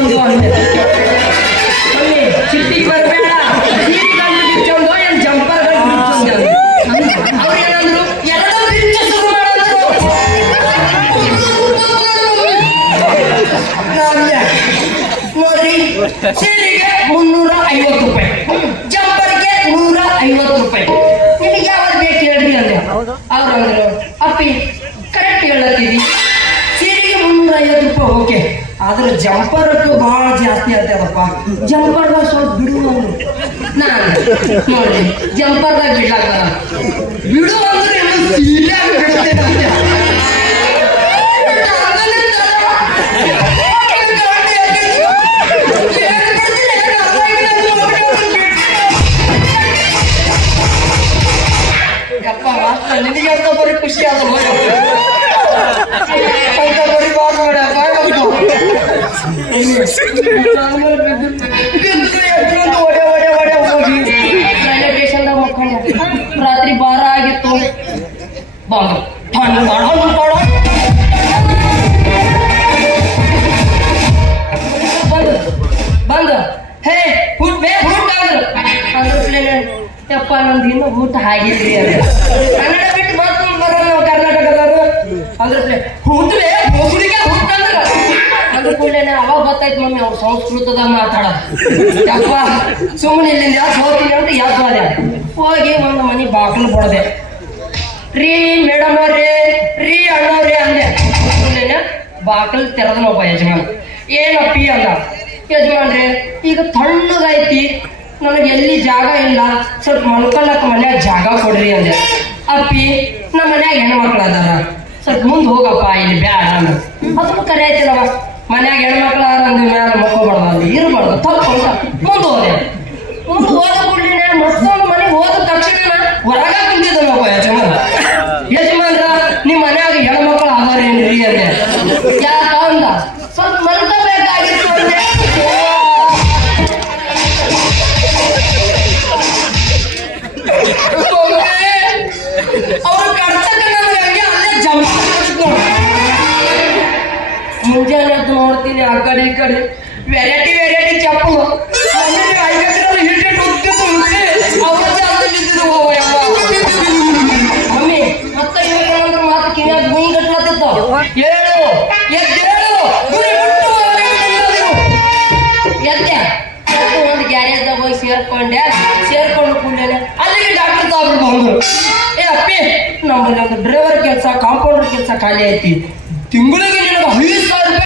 ಬಿಚ್ಚೊಂದು ಅಂದೆ. ಅಲ್ಲಿ ಚಿಟ್ಟಿಗೆ ಬರಬೇಡ, ಸೀರೆ ಗಂಟು ಬಿಚ್ಚೊಂದು ಏನು ಜಂಪರ್ ಗಂಟು ಬಿಚ್ಚೊಂದು ಅಂದೆ. ಅವ್ರು ಏನಂದ್ರು, ಎಲ್ಲ ಬಿಚ್ಚ ಶುರು ಮಾಡಿದ್ರು. ನೋಡ್ರಿ, ಸೀರೆಗೆ 350 ರೂಪಾಯಿ, ಜಂಪರ್ಗೆ 150 ರೂಪಾಯಿ. ನಿಮಗೆ ಯಾವ್ದು ಬೇಕು ಹೇಳ್ರಿ ಅಂದೆ. ಅವ್ರು ಅಂದ್ರು, ಅಪ್ಪಿ ಕರೆಕ್ಟ್ ಹೇಳತ್ತೀವಿ, ಸೀರೆಗೆ 350 ರೂಪಾಯಿ ಓಕೆ, ಆದ್ರೆ ಜಂಪರ್ಗೆ ಬಹಳ ಜಾಸ್ತಿ ಆಗ್ತದಪ್ಪ, ಜಂಪರ್ದಾಗ ಸ್ವಲ್ಪ ಬಿಡು ಅಂದ್ರು. ನಾನು ನೋಡಿ ಜಂಪರ್ದಾಗ ಬಿಡ್ಲಾಕ ಬಿಡು ಅಂದ್ರೆ ಸೀರೆ ಬಿಡುತ್ತೇನೆ ಅಂತ. ನಿನಗೆ ಅಂತ ಬರೀ ಖುಷಿ ಆದ ಬರೀ ರಾತ್ರಿ 12 ಆಗಿತ್ತು. ಬಂದು ಬಂದು ಹೇ ಹುಟ್ ಅಂದ್ರು. ಯಪ್ಪ ನಮ್ದು ಇನ್ನೂ ಊಟ ಆಗಿದ್ರಿ ಅಂತ. ಕನ್ನಡ ಬಿಟ್ಟು ಮಾತು ಬರೋಲ್ಲ ನಾವು ಕರ್ನಾಟಕದವರು. ಅಂದ್ರೆ ಹುಟ್ಟೆ ಮೊಸರಿಗೆ ಹುಟ್ಟಂದ್ರ ಅದ್ರ ಕೂಡಲೇ ಅವಾಗ ಗೊತ್ತಾಯ್ತು ಮಮ್ಮಿ ಅವ್ರು ಸಂಸ್ಕೃತದಾಗ ಮಾತಾಡೋದು. ಯಪ್ಪ ಸುಮ್ಮನೆ ಇಲ್ಲಿಂದ ಯಾಕೆ ಹೋಗ್ತೀನಿ ಅಂತ ಯಾಕೆ ಹೋದೆ. ಹೋಗಿ ಒಂದು ಮನೆ ಬಾಗಿಲು ಬಡದೆ. ರೀ ಮೇಡಮ್ ಅವ್ರಿ, ರೀ ಅಣ್ಣವ್ರಿ ಅಂದೆ. ಬಾಗಿಲು ತೆರೆದನೊಬ್ಬ ಯಜಮಾನ್. ಏನಪ್ಪಿ ಅಂದ. ಯಜಮಾನ್ರಿ ಈಗ ತಣ್ಣಗೈತಿ, ನನಗೆ ಎಲ್ಲಿ ಜಾಗ ಇಲ್ಲ, ಸ್ವಲ್ಪ ಮಲ್ಕೊಳಕ್ ಮನ್ಯಾಗ ಜಾಗ ಕೊಡ್ರಿ ಅಂದೆ. ಅಪ್ಪಿ ನಮ್ಮ ಮನ್ಯಾಗ ಹೆಣ್ಮಕ್ಳು ಅದಾರ, ಸ್ವಲ್ಪ ಮುಂದೆ ಹೋಗಪ್ಪ, ಇಲ್ಲಿ ಬ್ಯಾಡ ಅಂದ್ರು. ಅದನ್ನು ಕರೆ ಆಯ್ತಿಲ್ಲವ, ಮನ್ಯಾಗ ಹೆಣ್ಮಕ್ಳು ಅದಾರ ಅಂದ ಮ್ಯಾಲ ಮಕ್ಕೋಬಾರ್ದು ಅಲ್ಲಿ ಇರಬಾರ್ದು ತಪ್ಪು ಅಂತ ಮುಂದೆ ಹೋದೆ. ಮುಂದೆ ಹೋದ ಕೂಡಲೇ ನಾನು ಮತ್ತೊಂದು ಮನೆಗೆ ಹೋದ ತಕ್ಷಣ ಹೊರಗ ಕುಂತಿದ್ದನಪ್ಪ ಯಜಮಾನ. ಯಜಮಾನ್ರ ನಿಮ್ಮ ಮನ್ಯಾಗ ಹೆಣ್ಮಕ್ಳು ಅದಾರೇನ್ರಿ ಅಂದೆ. ಯಾಕ ಅಂದ. ಸ್ವಲ್ಪ ಮಲ್ಕೋಬೇಕಾಗಿತ್ತು ಅಂದೆ. ಅವ್ರು ಕರ್ತಕ್ಕ ನಮ್ಗೆ ಹಂಗೆ ಅಲ್ಲೇ ಜಂಪ್ ಮಾಡಿದ್ರು. ಮುಂಜಾನೆ ಅದು ನೋಡ್ತೀನಿ ಆ ಕಡೆ ಈ ಕಡೆ ವೆರೈಟಿ ಚಪ್ಪಲು ಮಮ್ಮಿ ಮತ್ತೆ ಮಾತು ಕಿವಿಯಾಗ ಗುಯಿ ಕಟ್ಲತ್ತಿತ್ತು. ಹೇಳು ಎದ್ದೇಳು ಎದ್ದೆ ಒಂದು ಗ್ಯಾರೇಜ್ದಾಗ ಹೋಗಿ ಸೇರ್ಕೊಂಡು ಕೂಡಲೇ ಅಲ್ಲಿಗೆ ಡಾಕ್ಟರ್ ಸಾಬ್ರು ಬಂದ್ರು. ಏ ಅಪ್ಪಿ ನಮ್ಮಲ್ಲಿ ಒಂದು ಡ್ರೈವರ್ ಕೆಲಸ, ಕಾಂಪೌಂಡರ್ ಕೆಲಸ ಖಾಲಿ ಐತಿ, ತಿಂಗಳಿಗೆ